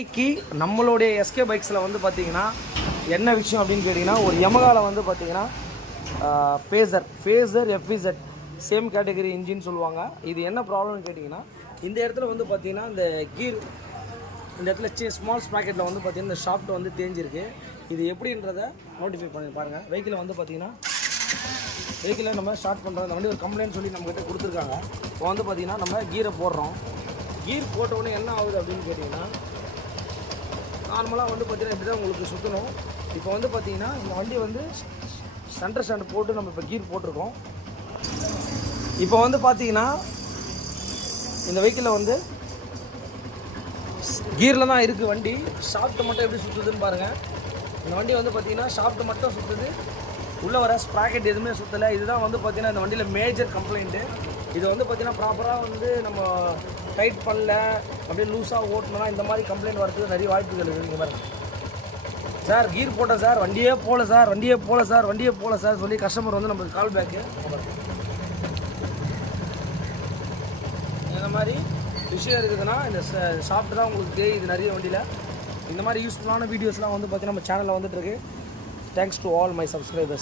இன்னைக்கு நம்மளுடைய எஸ்கே பைக்ஸில் வந்து பார்த்தீங்கன்னா என்ன விஷயம் அப்படின்னு கேட்டிங்கன்னா, ஒரு யமகாவில் வந்து பார்த்தீங்கன்னா phasor FZ same category engine சொல்லுவாங்க. இது என்ன ப்ராப்ளம்னு கேட்டிங்கன்னா, இந்த இடத்துல வந்து பார்த்தீங்கன்னா இந்த கீர் இந்த இடத்துல ஸ்மால் ஸ்ப்ராக்கெட்டில் வந்து பார்த்தீங்கன்னா இந்த ஷாஃப்ட் வந்து தேஞ்சிருக்கு. இது எப்படின்றத நோட்டிஃபை பண்ணி பாருங்கள். வெஹிக்கிளை வந்து பார்த்தீங்கன்னா வெஹிக்கிளை நம்ம ஸ்டார்ட் பண்ணுறோம். இந்த வண்டி ஒரு கம்ப்ளைண்ட் சொல்லி நம்மகிட்ட கொடுத்துருக்காங்க. இப்போ வந்து பார்த்தீங்கன்னா நம்ம கீரை போடுறோம். கீர் போட்டவுடனே என்ன ஆகுது அப்படின்னு கேட்டிங்கன்னா, நார்மலாக வந்து பார்த்தீங்கன்னா இப்படி தான் உங்களுக்கு சுற்றணும். இப்போ வந்து பார்த்தீங்கன்னா இந்த வண்டி வந்து சென்டர் ஸ்டாண்ட் போட்டு நம்ம இப்போ கீர் போட்டிருக்கோம். இப்போ வந்து பார்த்தீங்கன்னா இந்த வெஹிக்கிளில் வந்து கீரில் தான் இருக்குது வண்டி. ஷாஃப்ட் மட்டும் எப்படி சுற்றுதுன்னு பாருங்கள். இந்த வண்டி வந்து பார்த்தீங்கன்னா ஷாஃப்ட் மட்டும் சுற்றுது, உள்ளே வர ஸ்ப்ராக்கெட் எதுவுமே சுற்றலை. இதுதான் வந்து பார்த்தீங்கன்னா இந்த வண்டியில் மேஜர் கம்ப்ளைண்ட்டு. இது வந்து பார்த்தீங்கன்னா ப்ராப்பராக வந்து நம்ம டைட் பண்ணல, அப்படியே லூஸாக ஓட்டணும்னா இந்த மாதிரி கம்ப்ளைண்ட் வரதுக்கு நிறைய வாய்ப்புகள் இருக்குது. பாருங்க சார், கீர் போட்டேன் சார், வண்டியே போகல சார் சொல்லி கஸ்டமர் வந்து நம்மளுக்கு கால் பேக்கு. இந்த மாதிரி விஷயம் இருக்குதுன்னா இந்த ஷாஃப்ட் தான் உங்களுக்கு தெரியுது நிறைய வண்டியில். இந்த மாதிரி யூஸ்ஃபுல்லான வீடியோஸ்லாம் வந்து பார்த்தீங்கன்னா நம்ம சேனலில் வந்துட்டு இருக்கு. Thanks to all my subscribers.